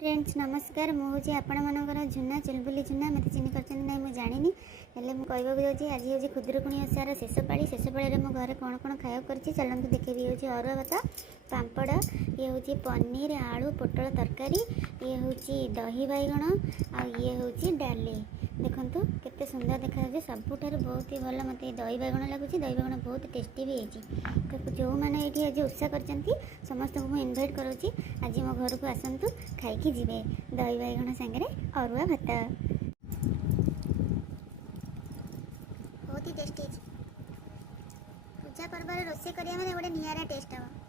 फ्रेंड्स नमस्कार मुझे आपण मानकर झुना चुलबुली झुना मत चिन्ह कर मुझे जानी हेल्ले मुझे कहूँ आज हूँ खुदुरुकुणी ओषार शेष पाड़ी मो घर कौन कौन खाया कर चलते देखेबी हूँ अरुआ भात पापड़ ये हूँ पनीर आलू पोटल तरकारी ये हूँ दही बैगण ये हूँ डाली देखु केते सुंदर देखा सबुठ बहुत ही भल मत दही बैगण लगुच दही बैगण बहुत टेस्टी भी होती तो जो मैंने ये आज ओषा कर समस्त को इनभाइट करुँची आज मो घर को आसतु खाई जी दही बैगण सांगे अरुआ भात बहुत ही टेस्टी पूजा पर्व रोषे करिया गोटे निरा टेस्ट हम।